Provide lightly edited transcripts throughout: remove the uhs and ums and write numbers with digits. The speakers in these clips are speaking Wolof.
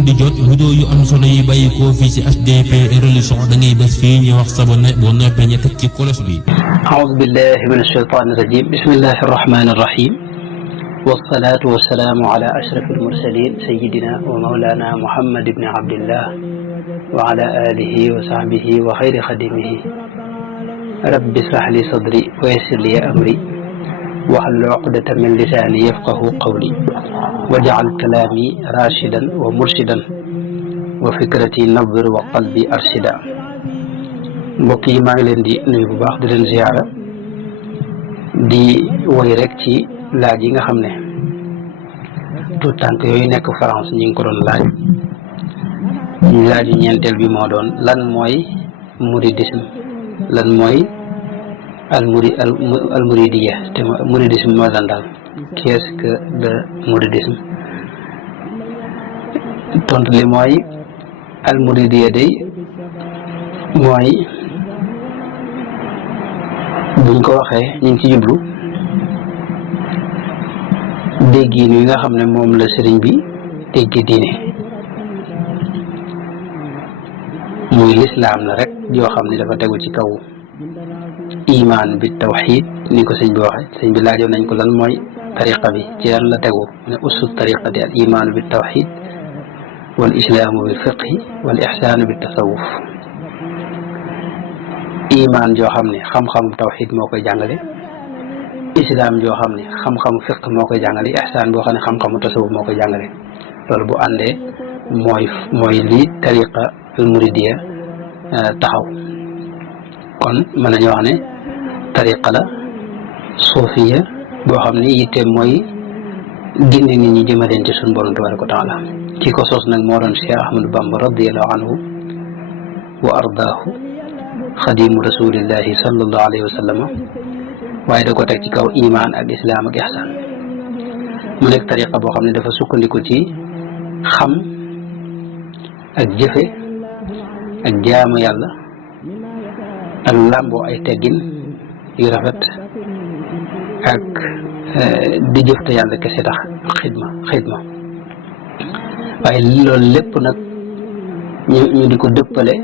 man di jot vidéo yu am solo yi bàyyi ko fii ci HDP religion da ngay bés fii ñu wax sa boo noppee ñu teg ci kolos bi. أعوذ بالله من الشيطان الرجيم بسم الله الرحمن الرحيم والصلاة والسلام على أشرف المرسلين سيدنا ومولانا محمد بن عبد الله وعلى آله وصحبه وخير خدمه رب اشرح لي صدري ويسر لي أمري واحلل عقدة من لساني يفقه قولي واجعل كلامي راشدا ومرشدا وفكرتي نظر وقلبي أرشدا mbokk yi maa ngi leen di nuyu bu baax di leen ziyaara di woy rek ci laaj yi nga xam ne tout tànk yooyu nekk France ñi ngi ko doon laaj laaju ñeenteel bi moo doon lan mooy mouridisme lan mooy almouridiya te mouridisme mooy lan daal qu'est-ce que le mouridisme tontu li mooy almouridiya day mooy buñ ko waxee ñu ngi ci jublu déggin yi nga xam ne moom la sëriñ bi dégg diine muy lislaam la rek yoo xam ne dafa tegu ci kaw imaan bi tawxid ni ko sëñ bi waxee sëñ bi laajoon nañ ko lan mooy tariqa bi ci lan la tegu ne usul tariqati al imaanu bi tawxid wal islaamu bil fiqhi wal ixsaanu bi tasawuf imaan joo xam ne xam-xamu tawxid moo koy jàngale islaam joo xam ne xam-xamu fiq moo koy jàngale ihsaan boo xam ne xam-xamu tasawuf moo koy jàngale loolu bu àndee mooy lii tariqa al muridiya taxaw kon mën nañu wax ne tariqa la suufiya boo xam ne yitteem mooy gindi nit ñi jëmaleen ci suñu borom tabaraka wa taala ki ko sos nag moo doon Cheikh Ahmadou Bamba radiallahu anhu wa ardaahu xadimu rasulillahi sallallahu alayhi wa sallam waaye da ko teg ci kaw imaan ak islaam ak ihsaan mu nekk tariqa boo xam ne dafa sukkandiku ci xam ak jëfe ak jaamu yàlla ak làmboo ay teggin yu rafet ak di jëfte yàlla kese tax xidma waaye loolu lépp nag ñu di ko dëppale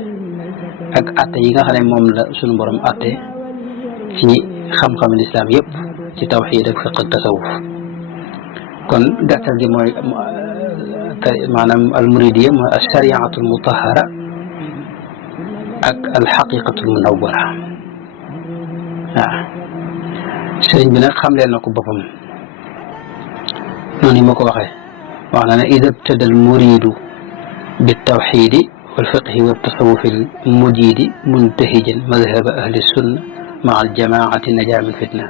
ak atte yi nga xam ne moom la suñu borom atte ci xam-xam lislaam yëpp ci tawxiid ak fiq ak tasawuf kon gàttal gi mooy maanaam almuridiya mooy alshariatu almutahara ak alxaqiqatu almunawara waaw sëriñ bi nag xamleen na ko boppam noonu ma ko waxee wax na ne ida btada almuridu bitawxiidi والفقه والتصوف المجيد منتهجا مذهب أهل السنة مع الجماعة نجا من فتنة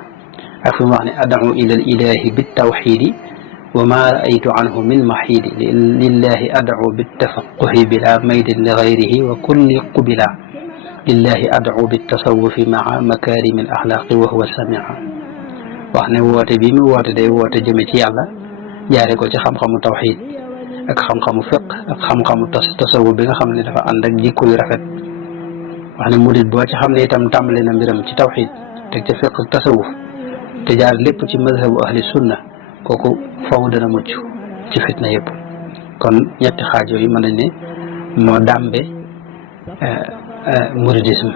أفهم يعني أدعو إلى الإله بالتوحيد وما رأيت عنه من محيد لله أدعو بالتفقه بلا ميل لغيره وكل قبلا لله أدعو بالتصوف مع مكارم الأخلاق وهو السميع وحنا ووات بيمي ووات داي ووات جميتي الله جاري كو خم خم توحيد ak xam-xamu fiq ak xam-xamu tasawuf bi nga xam ne dafa ànd ak jikko yu rafet wax ne murid boo ci xam ne itam tàmbali na mbiram ci tawxid teg ca fiq ak tasawuf te jaar lépp ci madhabu ahli sunna kooku faw dana mucc ci fitna yëpp kon ñetti xaaj yooyu mën nañ ne moo dàmbe muridisme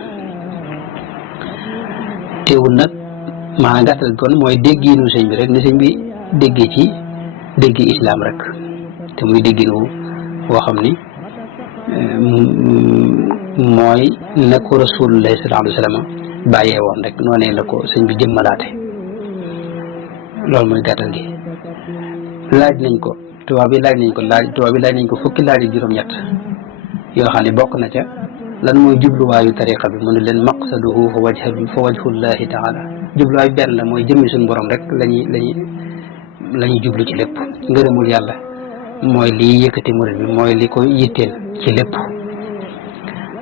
teewul nag maanaam gàttal kon mooy déggiinu sëñ bi rek ni sëñ bi déggee ci déggi islam rek te muy dégginu boo xam ni mooy na ko rasulullahi sallallahu alayhi wa sallam bàyyee woon rek noonee la ko sëñ bi jëmmalaate loolu mooy gàttal gi laaj nañ ko tubaab bi laaj nañ ko fukki laaj ak juróom-ñett yoo xam ne bokk na ca lan mooy jubluwaayu tariqa bi mu ne leen maqsaduhu fa wajhullahi taala jubluwaay benn la mooy jëmmi suñu borom rek lañuy jublu ci lépp ngërëmul yàlla mooy lii yëkkati murid bi mooy li ko yitteel ci lépp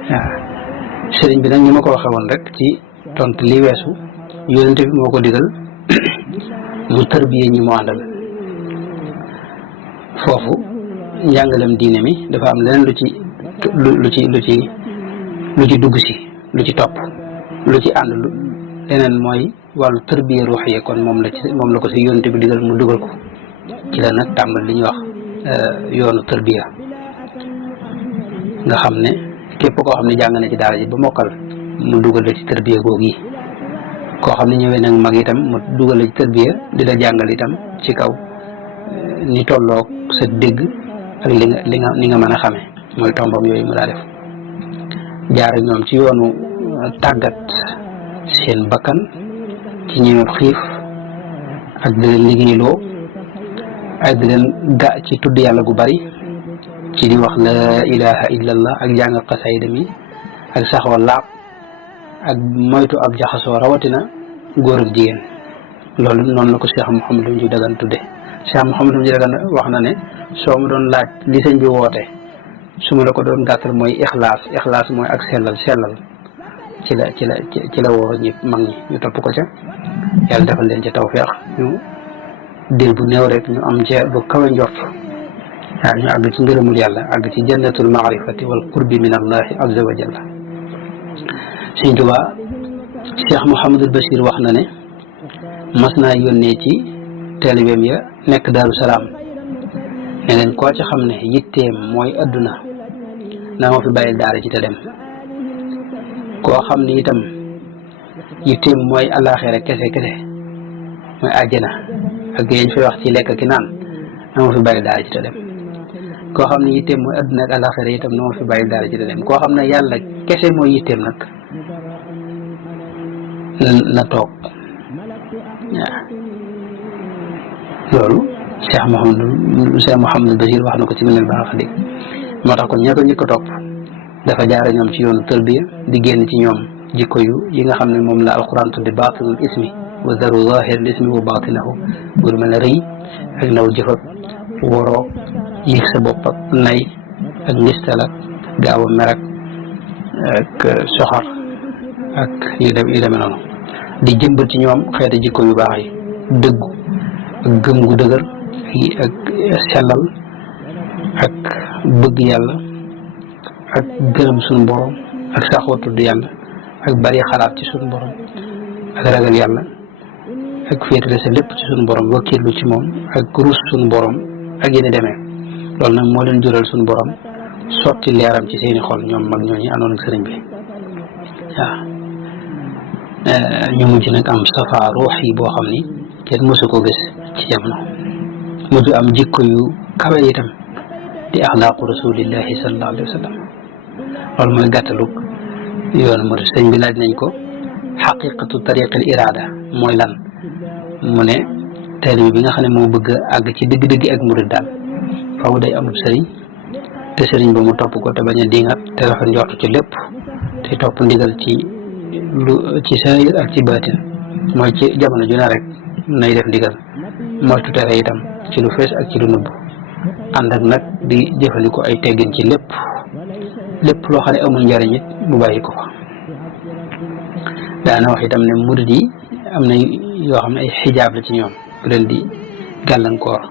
waaw sëriñ bi nag ni ma ko waxee woon rek ci tontu li weesu yonente bi moo ko digal mu tarbiye ñi mu àndal foofu njàngalem diine mi dafa am leneen lu ci dugg si lu ci topp lu ci ànd leneen mooy wàllu tarbiya ruuxiya kon moom la ko si yonente bi digal mu dugal ko ci la nag tàmbal li ñuy wax yoonu tarbiya nga xam ne képp koo xam ne jàng na ci daara ji ba mokkal mu dugal la ci tërbiya googu yi koo xam ne ñëwee nag mag itam mu dugal la ci tërbiya di la jàngal itam ci kaw ni tolloog sa dégg ak li nga mën a xamee mooy tombam yooyu mu daa def jaar ak ñoom ci yoonu tàggat seen bakkan ci ñëw xiif ak di leen liggéeyloo ak di leen ga ci tudd yàlla gu bari ci di wax la ilaha illallah ak jàng xasayda mi ak saxoo laab ak moytu ab jaxasoo rawatina góor ak jigéen loolu noonu la ko Cheikh Mouhamadou Ndiou Dagana tudde Cheikh Mouhamadou Ndiou Dagana wax na ne soo ma doon laaj li sëñ bi woote su ma la ko doon gàttal mooy ixlaas mooy ak sellal ci la woo ñi mag ñi ñu topp ko ca yàlla defal leen ca tawfeex ñu dir bu néew rek ñu am ca bu kawe njort waaw ñu àgg ci ngërëmul yàlla àgg ci jannatul maarifati wal qurbi min allahi azza wa jalla Sëñ Tuubaa Cheikh Mouhamadul Bachir wax na ne mas naa yónnee ci taalibeem ya nekk Daaru Salaam ne leen koo ci xam ne yitteem mooy adduna na ma fi bàyyil daara ci te dem koo xam ne itam yitteem mooy àllaaxira kese mooy àjjana ak yañ fay wax ci lekk ki naan na ma fi bàyyil daara ci te dem koo xam ne yitteem mooy adduna ak àllaaxira itam na ma fi bàyyil daara ci te dem koo xam ne yàlla kese mooy yitteem nag na toog waaw loolu Cheikh Mouhamadou Bachir wax na ko ci Minanul Baaqil moo tax kon ña ko njëkk a topp dafa jaare ñoom ci yoonu tërbiya di génn ci ñoom jikko yi nga xam ne moom la alquran tudde baatinul ismi wa daru zahiril ismi wa baatinahu lu mel ne rëy ak naw jëf ak woroo yéeg sa bopp ak nay ak ngistal ak gaaw a mer ak soxor ak yu demee noonu di jëmbal ci ñoom xeeti jikko yu baax yi dëggu ak gëm gu dëgër ak sellal ak bëgg yàlla ak gërëm suñu borom ak saxoo tudd yàlla ak bari xalaat ci suñu borom ak ragal yàlla ak féetale sa lépp ci suñu borom wakkilu ci moom ak rus suñu borom ak yéen demee loolu nag moo leen jural suñu borom sotti leeram ci seeni xol ñoom mag ñooñu àndoon ak sëriñ bi waaw ñu mujj nag am safa ruux yi boo xam ni kenn mësu ko gis ci jamono mujj am jikko yu kawe itam di axlaaqu rasulillahi sallallahu alayhi wa sallam loolu mooy gàttalu yoon murid sëñ bi laaj nañ ko xaqiqatu tariqil irada mooy lan mu ne taalibe bi nga xam ne moo bëgg a àgg ci dëgg-dëgg ak murid daal faw day amul sëriñ te sëriñ ba mu topp ko te bañ a dingat te rafet njort ci lépp te topp ndigal ci ci saayir ak ci baatin mooy ci jamono ju ne rek nay def ndigal moytu tere itam ci lu fees ak ci lu nëbb ànd ak nag di jëfandikoo ay teggin ci lépp loo xam ne amul njariñ it mu bàyyi ko fa daana wax itam ne murid yi am na yoo xam ne ay xijaab la ci ñoom bu leen di gàllankoor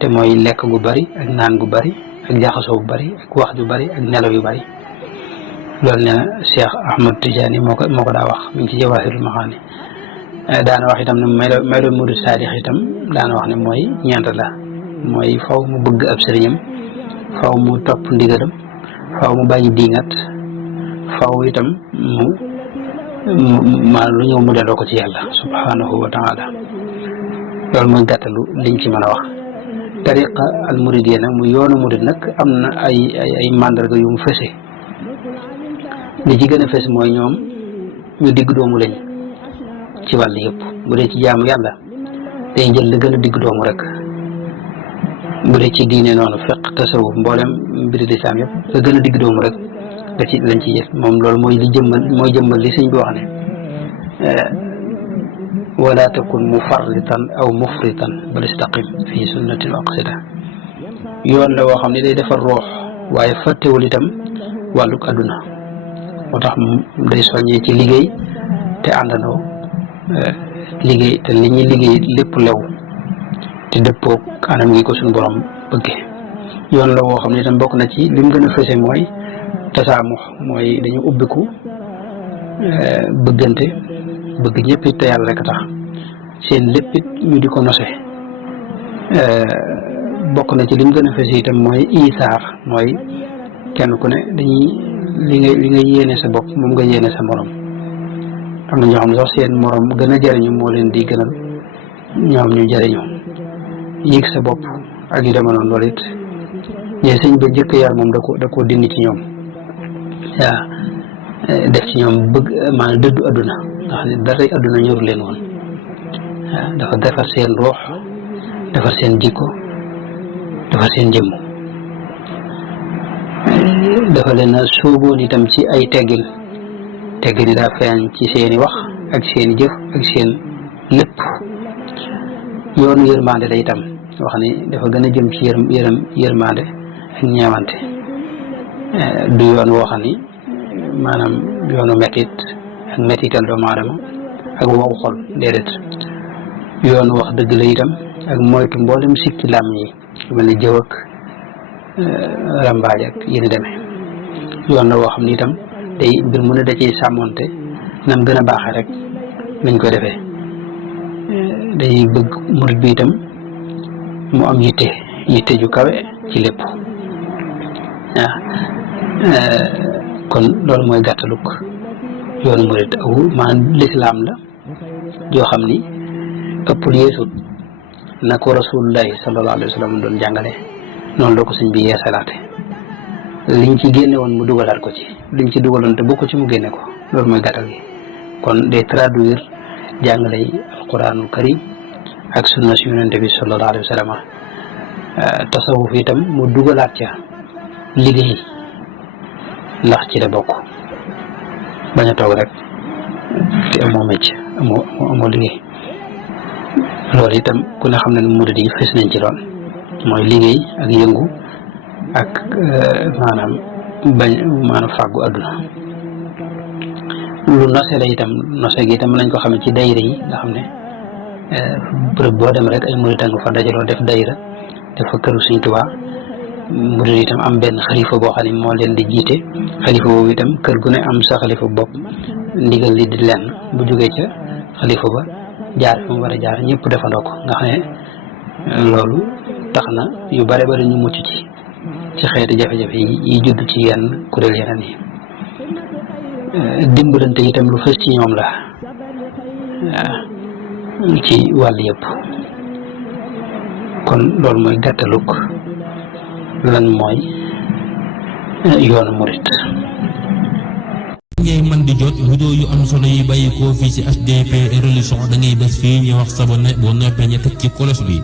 te mooy lekk gu bari ak naan gu bari ak jaxasoo gu bari ak wax ju bari ak nelaw yu bari loolu nee na Cheikh Ahmad Tidiane moo ko daa wax mi ngi ci Jawahirul Maxaani daana wax itam ne may doon murid saadix itam daana wax ne mooy ñeent la mooy faw mu bëgg ab sëriñam faw mu topp ndigalam faw mu bàyyi diingat faw itam mu lu ñëw mu delloo ko ci yàlla subhanahu wa taala loolu mooy gàttalu liñ ci mën a wax tariqa al muridiyya nag mu yoonu murid nag am na ay mandarga yu mu fese li ci gën a fes mooy ñoom ñu digg doomu lañ ci wàll yëpp bu dee ci jaamu yàlla day jël la gën a digg doomu rek bu dee ci diine noonu fiq tasawuf mboolem mbiri lislaam yëpp la gën a digg doomu rek lañ ci jël moom loolu mooy jëmmal li sëñ bi wax ne wala takun mufarritan aw mufritan bal istaqim fi sunnatin wa aqsida yoon la woo xam ne day defar roox waaye fàttewul itam wàlluk àdduna moo tax day soññee ci liggéey te àndandoo liggéey te li ñuy liggéey lépp lew te dëppoo anam gi ko suñu borom bëggee yoon la woo xam ne itam bokk na ci lim gën a fese mooy tasaamux mooy dañu ubbiku bëggante bëgg ñëpp it te yàlla rek a tax seen lépp it ñu di ko nose bokk na ci lim gën a fese itam mooy isaar mooy kenn ku ne dañuy li nga yéene sa bopp moom nga yéene sa morom. am na ñoo xam ne sax seen morom gën a jariñu moo leen di gënal ñoom ñu jariñu yéeg sa bopp ak yu deme noonu loolu it ñee sëñ ba njëkk yar moom da ko dindi ci ñoom waaw def ci ñoom bëgg maanaam dëddu adduna nga xam ne daray adduna ñoru leen woon waaw dafa defar seen ruux defar seen jikko defar seen jëmm dafa leen a sóoboon itam ci ay teggin yi daa feeñ ci seeni wax ak seeni jëf ak seen lépp. yoonu yërmande la itam wax ni dafa gën a jëm ci yërmande ak ñeewante du yoon woo xam ni maanaam yoonu mettit ak mettital doomu aadama ak wow xol déedéet yoonu wax dëgg la itam ak moytu mboolem sikki làmm yi mel ni jëw ak rambaaj ak yéen demee yoon la woo xam ni itam day mbir mu ne da ciy sàmmonte nam gën a baaxee rek lañ koy defee day bëgg murit bi itam mu am yitte ju kawe ci lépp waaw kon loolu mooy gàttaluk yoonu murit aw maanaam lislaam la yoo xam ni ëppul yeesut na ko rasulullahi sallallahu alayhi wa sallam doon jàngale noonu la ko sëñ bi yeesalaate liñ ci génne woon mu dugalaat ko ci liñ ci dugaloon te bokk ci mu génne ko loolu mooy gàttal gi kon day traduire jàngale alquranul karim ak sunna si yonente bi sallallahu alayhi wa sallam tasawuf itam mu dugalaat ca liggéey ndax ci la bokk bañ a toog rek te amoo mécc amoo liggéey loolu itam ku ne xam ne murid yi fës nañ ci lool mooy liggéey ak yëngu ak maanaam fàggu àdduna lu nose la itam nose gi itam mën nañ ko xam ne ci dayra yi nga xam ne bërëb boo dem rek ay murid nga fa dajaloo def dayra def fa këru Sëñ Tuubaa murid itam am benn xalifa boo xam ne moo leen di jiite xalifa boobu itam kër gu ne am sa xalifa bopp ndigal li di lenn bu jógee ca xalifa ba jaar fi mu war a jaar ñëpp defandoo ko nga xam ne loolu tax na yu bare bari ñu mucc ci xeeti jafe-jafe yi judd ci yenn kuréel yeneen yi dimbalante itam lu fës ci ñoom la ci wàll yëpp kon loolu mooy gàttaluk lan mooy yoonu murit. ngay man di jot vidéo yu am solo yi bàyyi koo fii ci HDP Religion da ngay bés fii ñu wax sabonné boo noppee ñu teg ci cloche bi